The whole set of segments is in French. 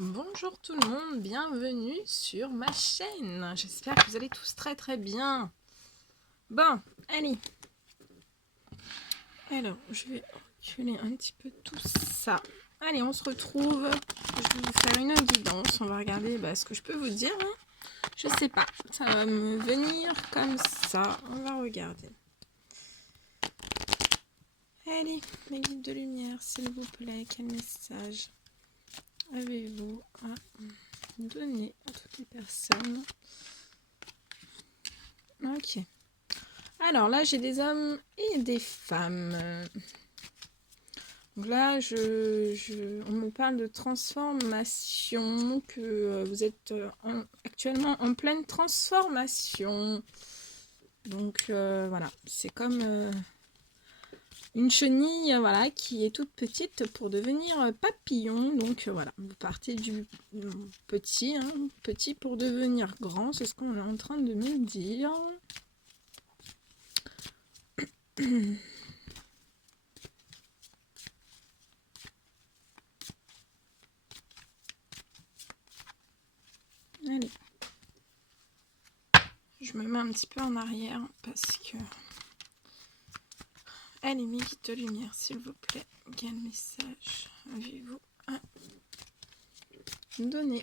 Bonjour tout le monde, bienvenue sur ma chaîne. J'espère que vous allez tous très très bien. Bon, allez. Alors, je vais reculer un petit peu tout ça. Allez, on se retrouve. Je vais vous faire une guidance. On va regarder ce que je peux vous dire. Je sais pas, ça va me venir comme ça. On va regarder. Allez, mes guides de lumière, s'il vous plaît, quel message avez-vous à donner à toutes les personnes? Ok. Alors là, j'ai des hommes et des femmes. Donc là, on me parle de transformation, que vous êtes actuellement en pleine transformation. Donc voilà, c'est comme une chenille voilà, qui est toute petite pour devenir papillon. Donc voilà, vous partez du petit, petit pour devenir grand, c'est ce qu'on est en train de me dire. Allez. Je me mets un petit peu en arrière parce que... Allez, mes guides de lumière, s'il vous plaît. Quel message avez-vous à donner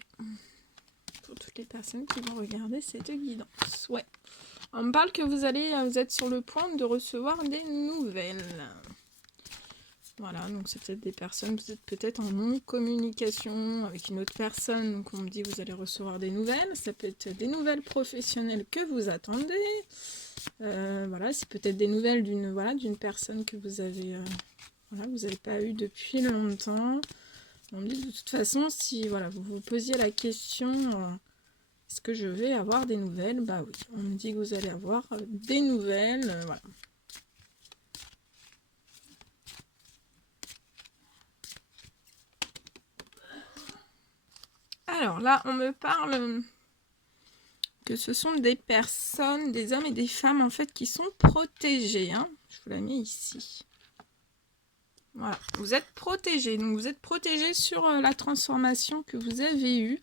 pour toutes les personnes qui vont regarder cette guidance? Ouais. On me parle que vous êtes sur le point de recevoir des nouvelles. Voilà, donc c'est peut-être des personnes, vous êtes peut-être en non-communication avec une autre personne, donc on me dit que vous allez recevoir des nouvelles. Ça peut être des nouvelles professionnelles que vous attendez. Voilà, c'est peut-être des nouvelles d'une personne que vous avez vous n'avez pas eu depuis longtemps. On me dit de toute façon, si voilà, vous vous posiez la question est-ce que je vais avoir des nouvelles? Bah oui, on me dit que vous allez avoir des nouvelles. Voilà. Alors là, on me parle que ce sont des personnes, des hommes et des femmes en fait qui sont protégés. Je vous la mets ici. Voilà, vous êtes protégés. Donc vous êtes protégés sur la transformation que vous avez eue.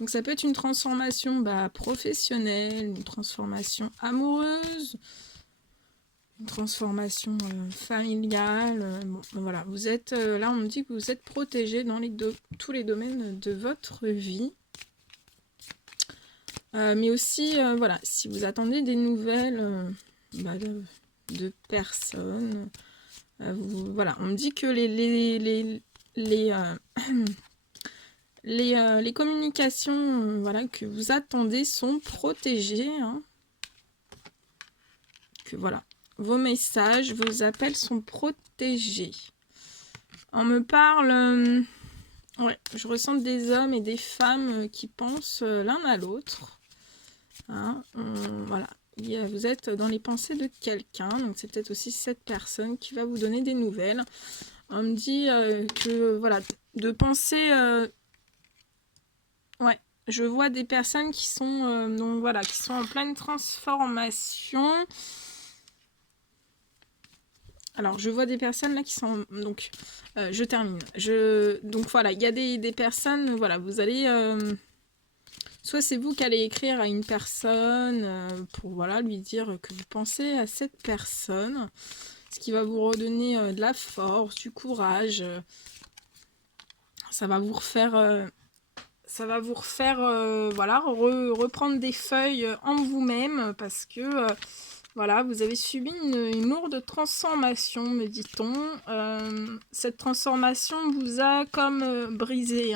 Donc ça peut être une transformation professionnelle, une transformation amoureuse, une transformation familiale. Bon, voilà, vous êtes là, on me dit que vous êtes protégés dans tous les domaines de votre vie. Mais aussi, voilà, si vous attendez des nouvelles de personnes, voilà, on me dit que les communications voilà, que vous attendez sont protégées. Que voilà, vos messages, vos appels sont protégés. On me parle... ouais, je ressens des hommes et des femmes qui pensent l'un à l'autre. Voilà, vous êtes dans les pensées de quelqu'un, donc c'est peut-être aussi cette personne qui va vous donner des nouvelles. On me dit que voilà, de penser... ouais, je vois des personnes qui sont donc voilà, qui sont en pleine transformation. Alors, je vois des personnes là qui sont... Donc, je termine. Donc, voilà, il y a des personnes... Voilà, vous allez... soit c'est vous qui allez écrire à une personne pour voilà, lui dire que vous pensez à cette personne. Ce qui va vous redonner de la force, du courage. Ça va vous refaire... voilà, reprendre des feuilles en vous-même parce que... voilà, vous avez subi une lourde transformation, me dit-on. Cette transformation vous a comme brisé.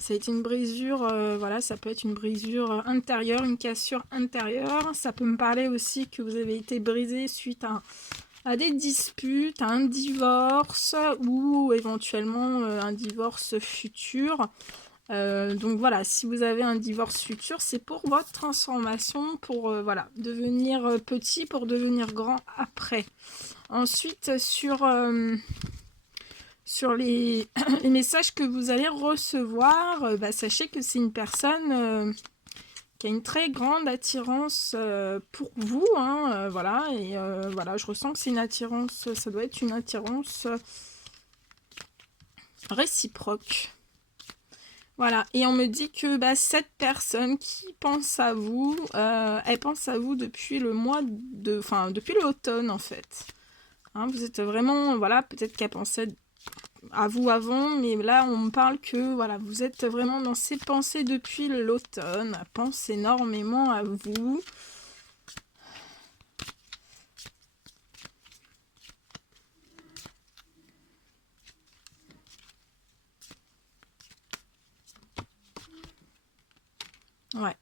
Ça a été une brisure, voilà, ça peut être une brisure intérieure, une cassure intérieure. Ça peut me parler aussi que vous avez été brisé suite à des disputes, à un divorce ou éventuellement un divorce futur. Donc voilà, si vous avez un divorce futur, c'est pour votre transformation, pour voilà, devenir petit, pour devenir grand après. Ensuite, sur les, les messages que vous allez recevoir, sachez que c'est une personne qui a une très grande attirance pour vous. Voilà, et voilà, je ressens que c'est une attirance, ça doit être une attirance réciproque. Voilà, et on me dit que cette personne qui pense à vous, elle pense à vous depuis le mois de... Enfin, depuis l'automne, en fait. Hein, vous êtes vraiment... Voilà, peut-être qu'elle pensait à vous avant, mais là, on me parle que, voilà, vous êtes vraiment dans ses pensées depuis l'automne. Elle pense énormément à vous. Ouais.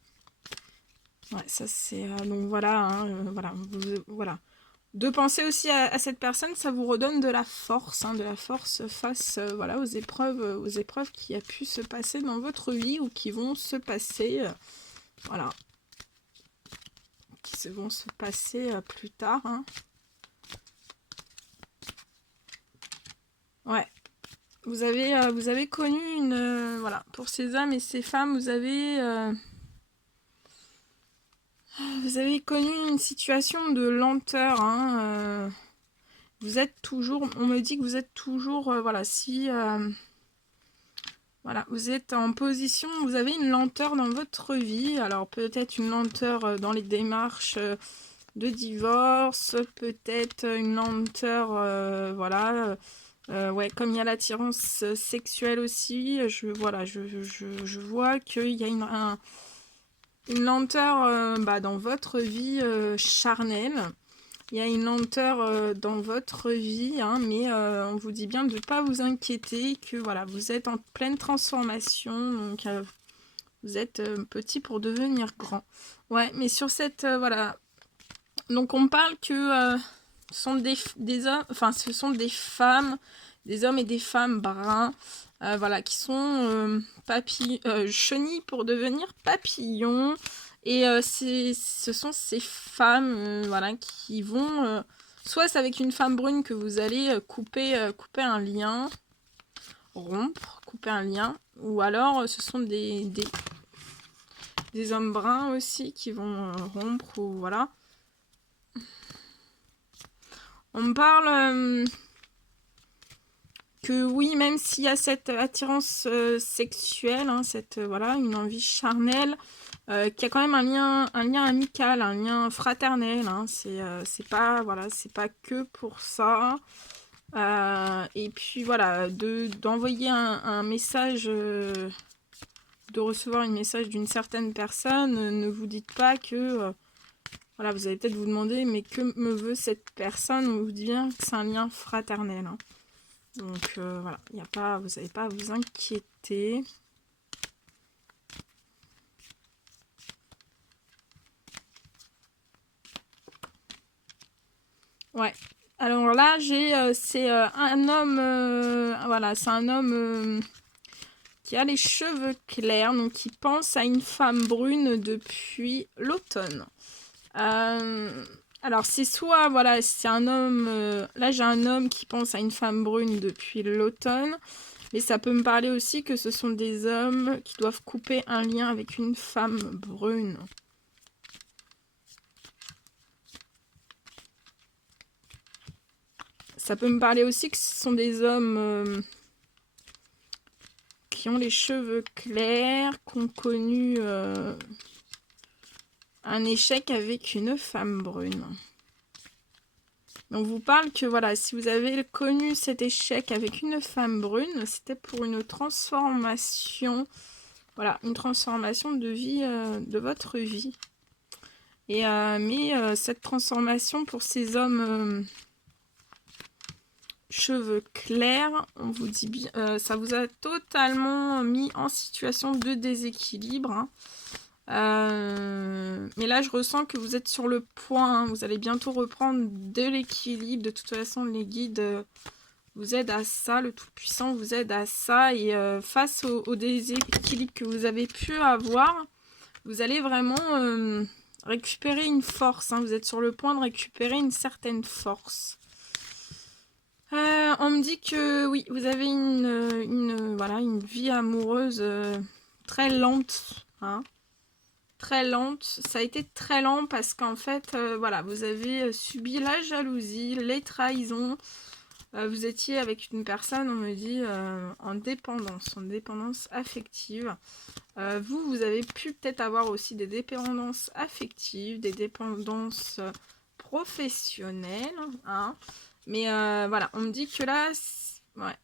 Ouais, ça c'est... donc voilà, hein, voilà, voilà. De penser aussi à cette personne, ça vous redonne de la force, hein, de la force face voilà, aux épreuves qui a pu se passer dans votre vie ou qui vont se passer, voilà, qui vont se passer plus tard. Hein. Ouais, vous avez connu une... voilà, pour ces hommes et ces femmes, vous avez connu une situation de lenteur, hein, vous êtes toujours, on me dit que vous êtes toujours, voilà, si, voilà, vous êtes en position, vous avez une lenteur dans votre vie, alors peut-être une lenteur dans les démarches de divorce, peut-être une lenteur, voilà, ouais, comme il y a l'attirance sexuelle aussi, voilà, je vois qu'il y a une lenteur dans votre vie charnelle. Il y a une lenteur dans votre vie, hein, mais on vous dit bien de ne pas vous inquiéter, que voilà, vous êtes en pleine transformation, donc vous êtes petit pour devenir grand. Ouais, mais sur cette, voilà, donc on parle que ce sont des hommes, enfin ce sont des femmes, des hommes et des femmes bruns, voilà, qui sont chenilles pour devenir papillons. Et ce sont ces femmes voilà, qui vont... soit c'est avec une femme brune que vous allez couper un lien, rompre, couper un lien. Ou alors ce sont des hommes bruns aussi qui vont rompre. Ou voilà. On me parle que oui, même s'il y a cette attirance sexuelle, hein, cette, voilà, une envie charnelle, qu'il y a quand même un lien amical, un lien fraternel, hein, c'est pas, voilà, c'est pas que pour ça. Et puis voilà, d'envoyer un message, de recevoir un message d'une certaine personne, ne vous dites pas que, voilà, vous allez peut-être vous demander, mais que me veut cette personne? On vous dit bien que c'est un lien fraternel, hein. Donc voilà, y a pas, vous n'avez pas à vous inquiéter. Ouais. Alors là, c'est un homme, voilà, c'est un homme qui a les cheveux clairs, donc qui pense à une femme brune depuis l'automne. Alors c'est soit, voilà, c'est un homme, là j'ai un homme qui pense à une femme brune depuis l'automne, mais ça peut me parler aussi que ce sont des hommes qui doivent couper un lien avec une femme brune. Ça peut me parler aussi que ce sont des hommes qui ont les cheveux clairs, qui ont connu un échec avec une femme brune. On vous parle que voilà, si vous avez connu cet échec avec une femme brune, c'était pour une transformation, voilà, une transformation de vie, de votre vie. Et mais cette transformation pour ces hommes cheveux clairs, on vous dit bien, ça vous a totalement mis en situation de déséquilibre, hein. Mais là je ressens que vous êtes sur le point, hein, vous allez bientôt reprendre de l'équilibre. De toute façon les guides vous aident à ça, le Tout-Puissant vous aide à ça, et face au déséquilibre que vous avez pu avoir, vous allez vraiment récupérer une force, hein. Vous êtes sur le point de récupérer une certaine force. On me dit que oui, vous avez voilà, une vie amoureuse très lente, hein. Très lente, ça a été très lent parce qu'en fait, voilà, vous avez subi la jalousie, les trahisons, Vous étiez avec une personne, on me dit, en dépendance affective. Vous avez pu peut-être avoir aussi des dépendances affectives, des dépendances professionnelles, hein. Mais voilà, on me dit que là, ouais.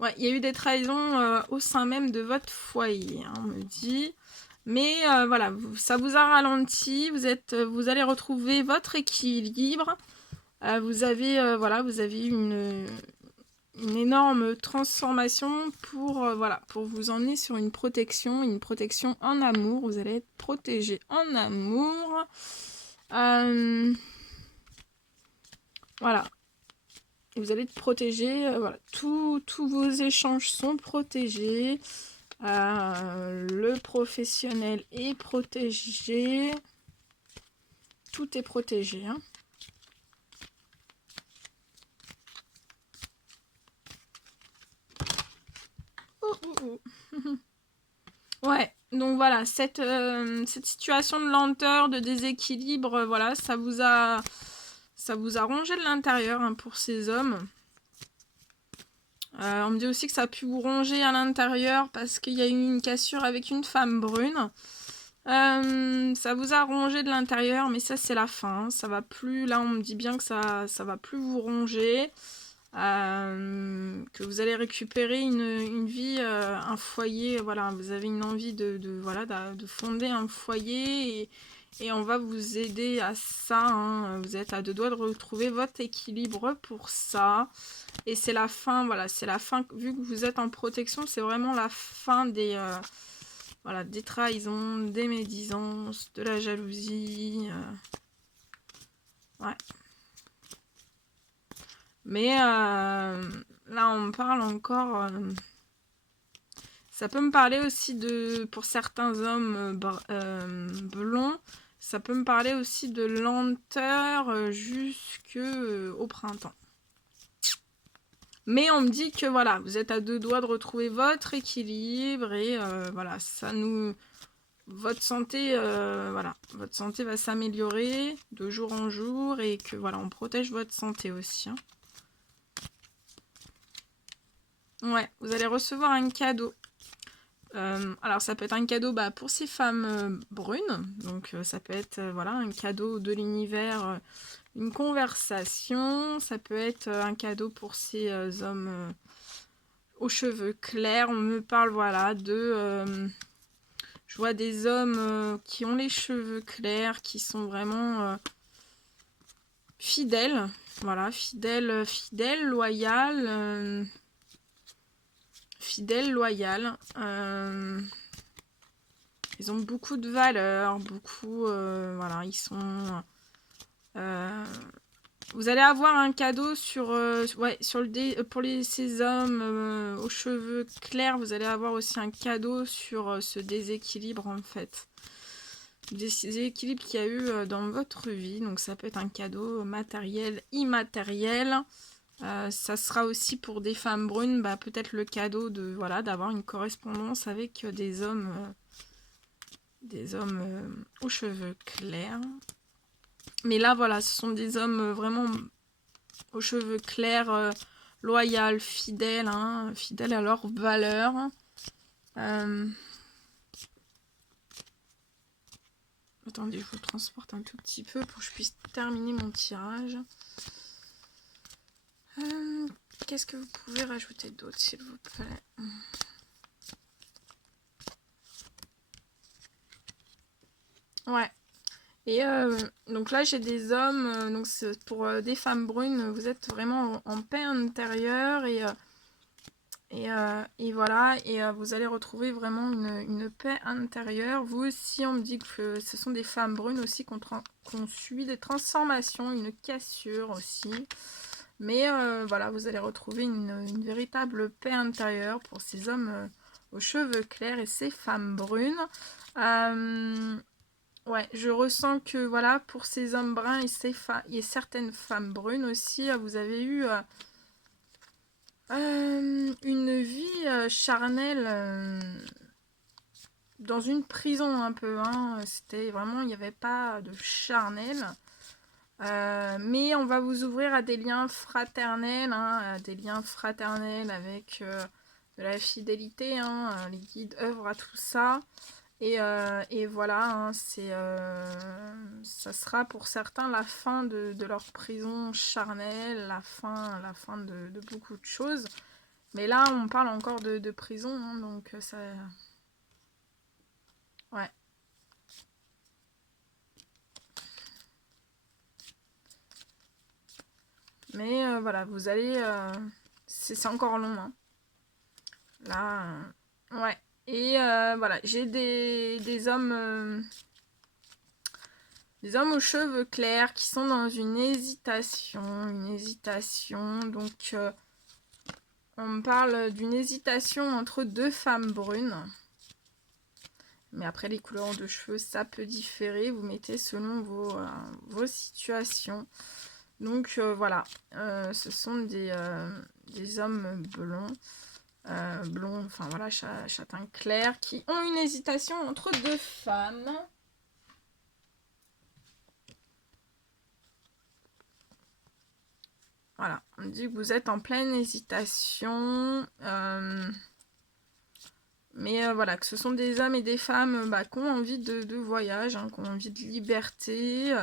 Ouais, il y a eu des trahisons au sein même de votre foyer, hein, on me dit. Mais voilà, ça vous a ralenti, vous allez retrouver votre équilibre. Vous avez voilà, vous avez une énorme transformation pour voilà, pour vous emmener sur une protection en amour. Vous allez être protégé en amour. Voilà. Et vous allez être protégé. Voilà, tous vos échanges sont protégés. Le professionnel est protégé. Tout est protégé, hein. Ouais, donc voilà, cette situation de lenteur, de déséquilibre, voilà, ça vous a rongé de l'intérieur, hein, pour ces hommes. On me dit aussi que ça a pu vous ronger à l'intérieur parce qu'il y a eu une cassure avec une femme brune. Ça vous a rongé de l'intérieur, mais ça c'est la fin, hein. Ça va plus, là on me dit bien que ça va plus vous ronger. Que vous allez récupérer une vie, un foyer, voilà, vous avez une envie voilà, de fonder un foyer et on va vous aider à ça, hein. Vous êtes à 2 doigts de retrouver votre équilibre pour ça. Et c'est la fin, voilà, c'est la fin, vu que vous êtes en protection, c'est vraiment la fin des, voilà, des trahisons, des médisances, de la jalousie. Ouais. Mais là, on me parle encore... ça peut me parler aussi de... Pour certains hommes blonds, ça peut me parler aussi de lenteur jusqu'au printemps. Mais on me dit que voilà, vous êtes à 2 doigts de retrouver votre équilibre et voilà, ça nous... Votre santé, voilà, votre santé va s'améliorer de jour en jour et que voilà, on protège votre santé aussi, hein. Ouais, vous allez recevoir un cadeau. Alors ça peut être un cadeau pour ces femmes brunes. Donc ça peut être voilà, un cadeau de l'univers, une conversation. Ça peut être un cadeau pour ces hommes aux cheveux clairs. On me parle voilà de... je vois des hommes qui ont les cheveux clairs, qui sont vraiment fidèles. Voilà, fidèles, loyales. Fidèles, loyales. Ils ont beaucoup de valeurs, beaucoup... voilà, ils sont... vous allez avoir un cadeau sur... ouais, sur pour ces hommes aux cheveux clairs, vous allez avoir aussi un cadeau sur ce déséquilibre, en fait. Déséquilibre qu'il y a eu dans votre vie. Donc ça peut être un cadeau matériel, immatériel. Ça sera aussi pour des femmes brunes, peut-être le cadeau de voilà, d'avoir une correspondance avec des hommes aux cheveux clairs. Mais là voilà, ce sont des hommes vraiment aux cheveux clairs, loyaux, fidèles, hein, fidèles à leurs valeurs. Attendez, je vous transporte un tout petit peu pour que je puisse terminer mon tirage. Qu'est-ce que vous pouvez rajouter d'autre, s'il vous plaît? Ouais. Et donc là, j'ai des hommes, donc c'est pour des femmes brunes, vous êtes vraiment en paix intérieure et voilà, et vous allez retrouver vraiment une paix intérieure. Vous aussi, on me dit que ce sont des femmes brunes aussi qu'on suit des transformations, une cassure aussi. Mais voilà, vous allez retrouver une véritable paix intérieure pour ces hommes aux cheveux clairs et ces femmes brunes. Ouais, je ressens que voilà, pour ces hommes bruns et certaines femmes brunes aussi, vous avez eu une vie charnelle dans une prison un peu, hein. C'était vraiment, il n'y avait pas de charnel. Mais on va vous ouvrir à des liens fraternels, hein, à des liens fraternels avec de la fidélité, hein, les guides œuvrent à tout ça. Et voilà, hein, ça sera pour certains la fin de leur prison charnelle, la fin de beaucoup de choses. Mais là, on parle encore de prison, hein, donc ça... Ouais. Mais voilà, vous allez... c'est encore long, hein. Là, ouais. Et voilà, j'ai des hommes aux cheveux clairs qui sont dans une hésitation. Donc, on me parle d'une hésitation entre deux femmes brunes. Mais après, les couleurs de cheveux, ça peut différer. Vous mettez selon vos situations. Donc, voilà. Ce sont des hommes blonds. Blond, enfin voilà, châtain clair, qui ont une hésitation entre deux femmes. Voilà, on dit que vous êtes en pleine hésitation. Mais voilà, que ce sont des hommes et des femmes qui ont envie de voyage, hein, qui ont envie de liberté.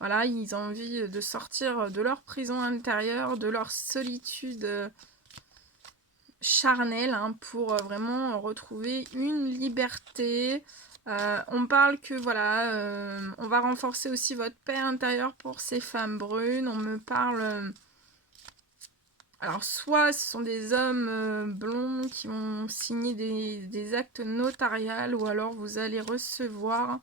Voilà, ils ont envie de sortir de leur prison intérieure, de leur solitude charnelle, hein, pour vraiment retrouver une liberté. On parle que voilà, on va renforcer aussi votre paix intérieure pour ces femmes brunes. On me parle... alors soit ce sont des hommes blonds qui vont signer des actes notariales, ou alors vous allez recevoir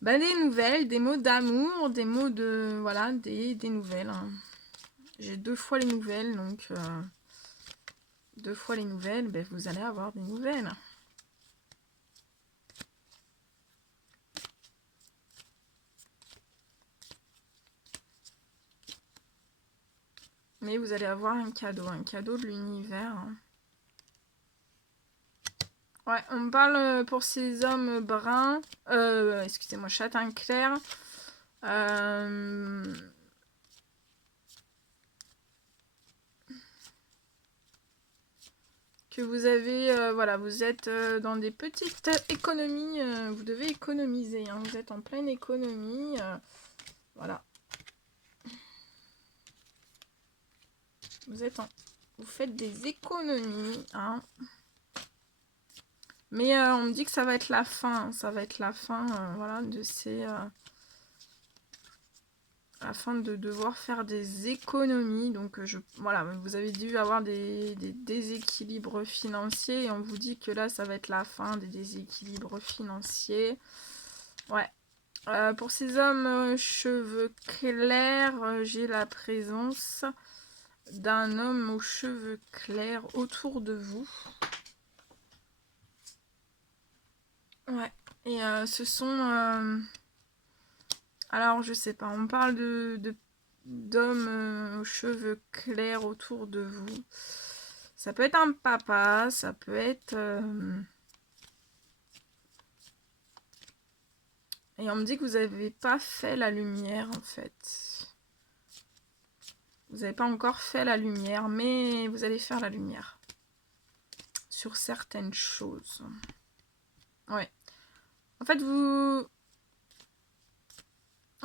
des nouvelles, des mots d'amour, des mots de... voilà, des nouvelles. Hein. J'ai 2 fois les nouvelles, donc... 2 fois les nouvelles, vous allez avoir des nouvelles. Mais vous allez avoir un cadeau de l'univers. Ouais, on me parle pour ces hommes bruns, excusez-moi, châtain clair. Que vous avez, voilà, vous êtes dans des petites économies, vous devez économiser, hein, vous êtes en pleine économie, voilà. Vous faites des économies, hein. Mais on me dit que ça va être la fin, hein, ça va être la fin, voilà, de ces... afin de devoir faire des économies. Donc voilà, vous avez dû avoir des déséquilibres financiers, et on vous dit que là ça va être la fin des déséquilibres financiers. Ouais. Pour ces hommes cheveux clairs, j'ai la présence d'un homme aux cheveux clairs autour de vous. Ouais. Et ce sont... alors, je sais pas, on parle d'hommes aux cheveux clairs autour de vous. Ça peut être un papa, ça peut être... Et on me dit que vous n'avez pas fait la lumière, en fait. Vous n'avez pas encore fait la lumière, mais vous allez faire la lumière. Sur certaines choses. Ouais. En fait, on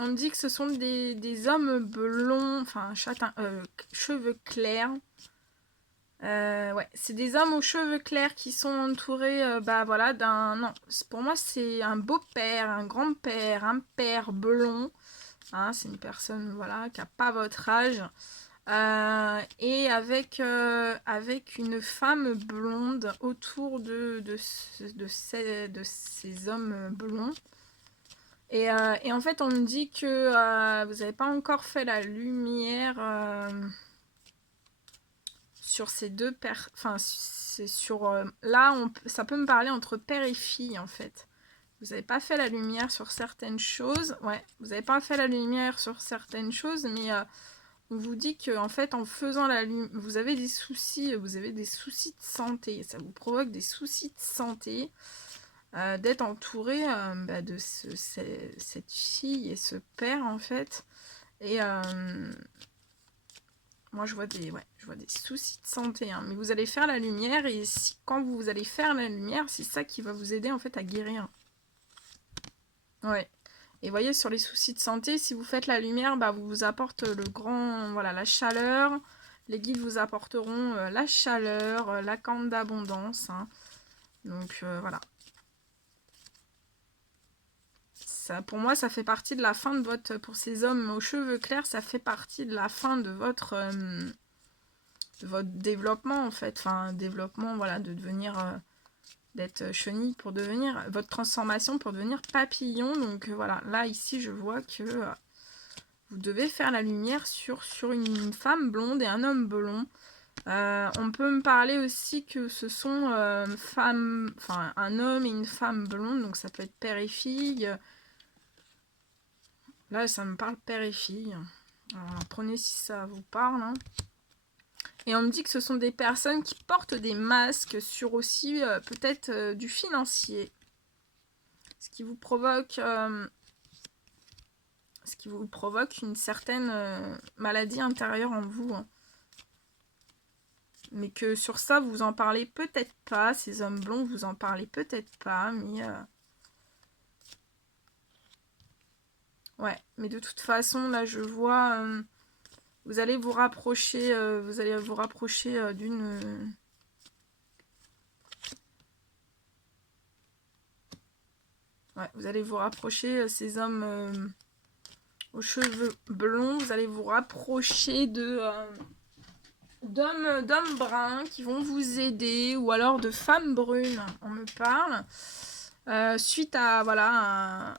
me dit que ce sont des hommes blonds, enfin, cheveux clairs. Ouais, c'est des hommes aux cheveux clairs qui sont entourés, voilà, d'un... Non, pour moi, c'est un beau-père, un grand-père, un père blond. Hein, c'est une personne, voilà, qui n'a pas votre âge. Et avec une femme blonde autour de ces hommes blonds. Et en fait, on me dit que vous n'avez pas encore fait la lumière sur ces deux pères. Enfin, c'est sur... là, ça peut me parler entre père et fille, en fait. Vous n'avez pas fait la lumière sur certaines choses. Ouais, vous n'avez pas fait la lumière sur certaines choses, mais on vous dit que en fait, en faisant la lumière, vous avez des soucis de santé. Ça vous provoque des soucis de santé. D'être entouré de cette fille et ce père, en fait. Et moi, je vois des soucis de santé, hein. Mais vous allez faire la lumière, et quand vous allez faire la lumière, c'est ça qui va vous aider en fait à guérir. Ouais. Et voyez, sur les soucis de santé, si vous faites la lumière, bah, vous apporte voilà, la chaleur. Les guides vous apporteront la chaleur, la corne d'abondance, hein. Donc voilà. Ça, pour moi, ça fait partie de la fin de votre... Pour ces hommes aux cheveux clairs, ça fait partie de la fin de votre développement, en fait. Enfin, développement, voilà, de devenir... d'être chenille pour devenir... Votre transformation pour devenir papillon. Donc voilà, là, ici, je vois que... vous devez faire la lumière sur une femme blonde et un homme blond. On peut me parler aussi que ce sont un homme et une femme blonde, donc ça peut être père et fille. Là, ça me parle père et fille. Alors, prenez si ça vous parle, hein. Et on me dit que ce sont des personnes qui portent des masques sur aussi peut-être du financier. Ce qui vous provoque une certaine maladie intérieure en vous, hein. Mais que sur ça, vous en parlez peut-être pas. Ces hommes blonds, vous en parlez peut-être pas. Mais ouais, mais de toute façon, là, je vois... vous allez vous rapprocher, d'une... ouais, vous allez vous rapprocher, ces hommes aux cheveux blonds. Vous allez vous rapprocher d'hommes bruns qui vont vous aider, ou alors de femmes brunes, on me parle, suite à voilà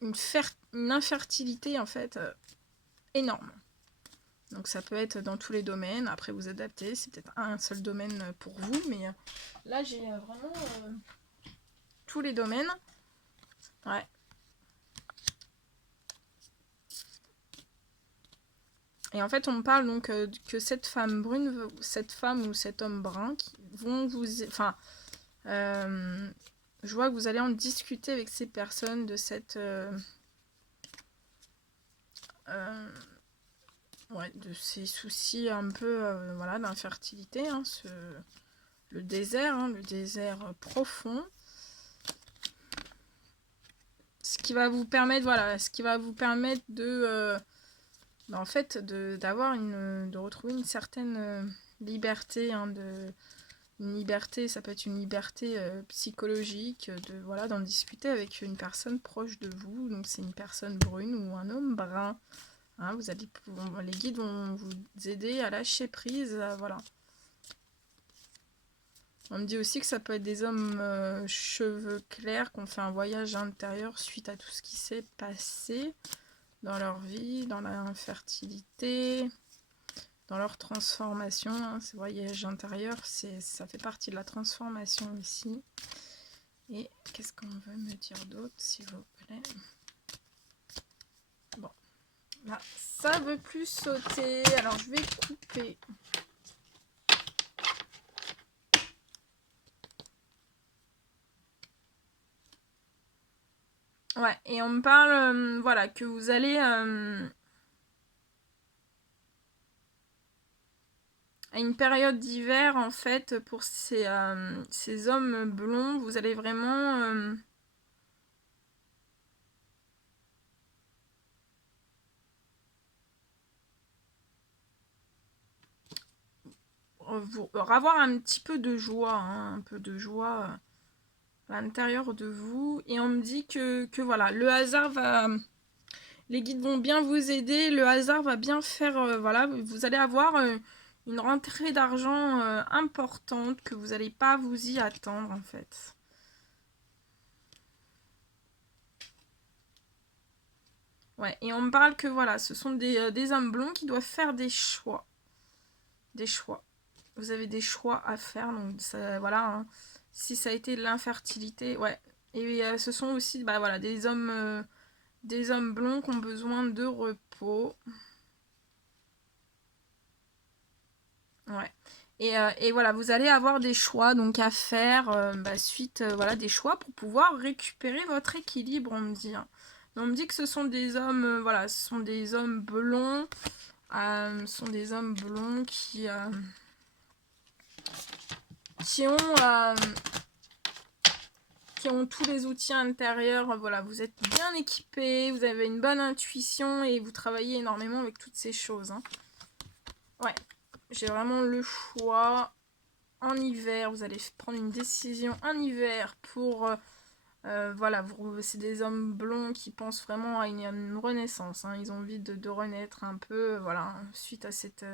une infertilité en fait énorme. Donc ça peut être dans tous les domaines, après vous adaptez, c'est peut-être un seul domaine pour vous, mais là j'ai vraiment tous les domaines. Ouais. Et en fait, on me parle donc que cette femme brune, cette femme ou cet homme brun, qui vont vous... Enfin, je vois que vous allez en discuter avec ces personnes de cette... ouais, de ces soucis un peu voilà, d'infertilité, hein, le désert profond. Ce qui va vous permettre, voilà, de... en fait, de retrouver une certaine liberté, hein, une liberté, ça peut être une liberté psychologique, voilà, d'en discuter avec une personne proche de vous. Donc c'est une personne brune ou un homme brun, hein. Les guides vont vous aider à lâcher prise, voilà. On me dit aussi que ça peut être des hommes cheveux clairs qui ont fait un voyage intérieur suite à tout ce qui s'est passé dans leur vie, dans l'infertilité, dans leur transformation, hein. Ce voyage intérieur, ça fait partie de la transformation ici. Et qu'est-ce qu'on veut me dire d'autre, s'il vous plaît? Bon, là, ça veut plus sauter, alors je vais couper. Ouais, et on me parle, voilà, que vous allez... à une période d'hiver, en fait, pour ces hommes blonds, vous allez vraiment... avoir un petit peu de joie, hein, un peu de joie à l'intérieur de vous. Et on me dit que voilà, le hasard va... Les guides vont bien vous aider, le hasard va bien faire... voilà, vous allez avoir une rentrée d'argent importante que vous n'allez pas vous y attendre, en fait. Ouais, et on me parle que voilà, ce sont des hommes blonds qui doivent faire des choix. Des choix. Vous avez des choix à faire, donc ça, voilà, hein. Si ça a été l'infertilité, ouais. Et ce sont aussi, bah voilà, des hommes blonds qui ont besoin de repos. Ouais. Et voilà, vous allez avoir des choix donc à faire suite, voilà, des choix pour pouvoir récupérer votre équilibre, on me dit, hein. On me dit que ce sont des hommes, voilà, ce sont des hommes blonds. Ce sont des hommes blonds qui ont tous les outils intérieurs. Voilà, vous êtes bien équipés, vous avez une bonne intuition et vous travaillez énormément avec toutes ces choses. Hein. Ouais, j'ai vraiment le choix. En hiver, vous allez prendre une décision en hiver pour... voilà, c'est des hommes blonds qui pensent vraiment à une renaissance. Hein. Ils ont envie de renaître un peu, voilà, suite à cette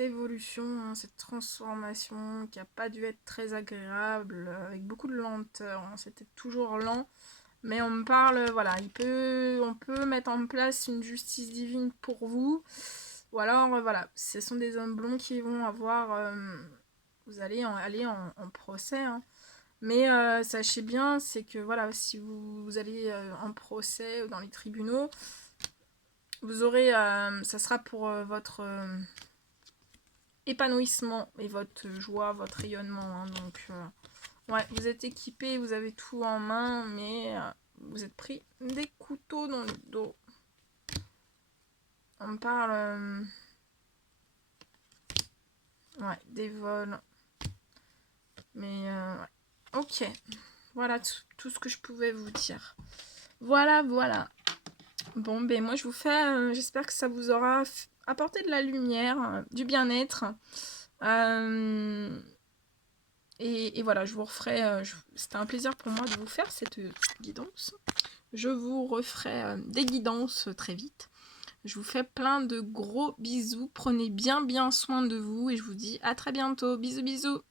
évolution, hein, cette transformation qui n'a pas dû être très agréable, avec beaucoup de lenteur. Hein. C'était toujours lent. Mais on me parle, voilà, on peut mettre en place une justice divine pour vous. Ou alors, voilà, ce sont des hommes blonds qui vont avoir... vous allez aller en procès. Hein. Mais sachez bien, c'est que, voilà, si vous allez en procès ou dans les tribunaux, vous aurez... ça sera pour votre épanouissement et votre joie, votre rayonnement. Hein. Donc, ouais, vous êtes équipés, vous avez tout en main, mais... vous êtes pris des couteaux dans le dos. On me parle... ouais, des vols. Mais ouais. Ok. Voilà tout ce que je pouvais vous dire. Voilà. Bon, ben moi je vous fais... j'espère que ça vous aura apporté de la lumière, du bien-être. Et voilà, je vous referai... c'était un plaisir pour moi de vous faire cette guidance. Je vous referai des guidances très vite. Je vous fais plein de gros bisous. Prenez bien soin de vous et je vous dis à très bientôt. Bisous.